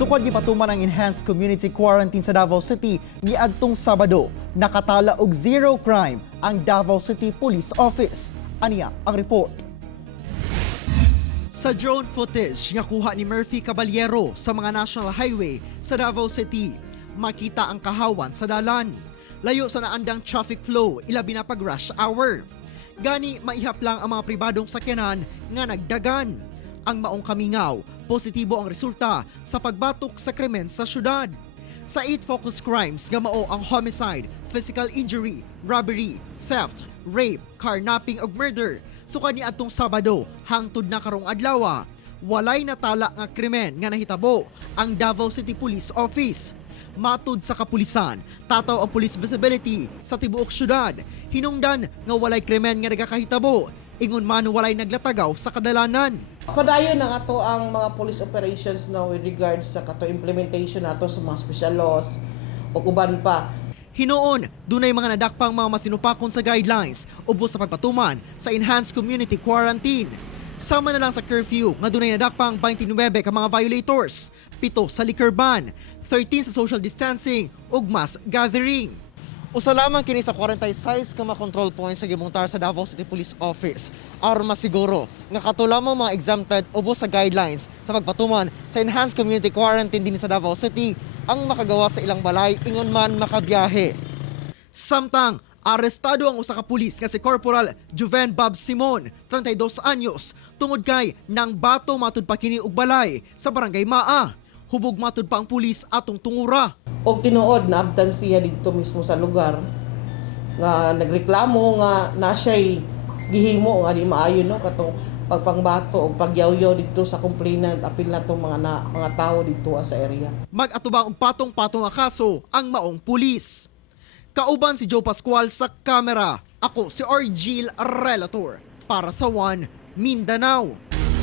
Sukad gipatuman ang enhanced community quarantine sa Davao City niadtong Sabado. Nakatala og zero crime ang Davao City Police Office. Aniya ang report. Sa drone footage nga kuha ni Murphy Caballero sa mga national highway sa Davao City, makita ang kahawan sa dalan. Layo sa naandang traffic flow, ilabi na pag rush hour. Gani maihap lang ang mga pribadong sakyanan nga nagdagan. Ang maong kamingaw, positibo ang resulta sa pagbatok sa krimen sa syudad. Sa 8 focus crimes nga mao ang homicide, physical injury, robbery, theft, rape, carnapping ug murder, sukad ni adtong Sabado hangtod na karong adlaw, walay natala nga krimen nga nahitabo ang Davao City Police Office. Matud sa kapulisan, tataw ang police visibility sa tibuok syudad. Hinungdan nga walay krimen nga nagakahitabo, ingon man walay naglatagaw sa kadalanan. Padayon na ato ang mga police operations na with regards sa kato implementation nato sa mga special laws o uban pa. Hinoon, dunay mga nadakpang mga masinupakon sa guidelines ubos sa pagpatuman sa enhanced community quarantine. Sama na lang sa curfew nga dunay nadakpang 29 ka mga violators, 7 sa liquor ban, 13 sa social distancing ug mass gathering. Usa lamang kini sa 46 ka mga control points sa gimontar sa Davao City Police Office aron masiguro nga kato lamang mga exempted ubos sa guidelines sa pagpatuman sa enhanced community quarantine din sa Davao City ang makagawa sa ilang balay ingon man makabiyahe. Samtang arestado ang usa ka pulis nga si Corporal Juven Bob Simon, 32 anyos, tungod kay nang bato matud pa kini og balay sa barangay Maa. Hubog matud pa ang pulis atong tungura. O tinuod na abtan siya dito mismo sa lugar nga nagreklamo nga na siya'y gihimo nga di maayo no katong pagpangbato o pagyawyaw dito sa complainant apil na tong mga tao dito sa area. Mag-atubang og patong-patong nga kaso ang maong pulis. Kauban si Joe Pascual sa kamera. Ako si Argil Relator para sa One Mindanao.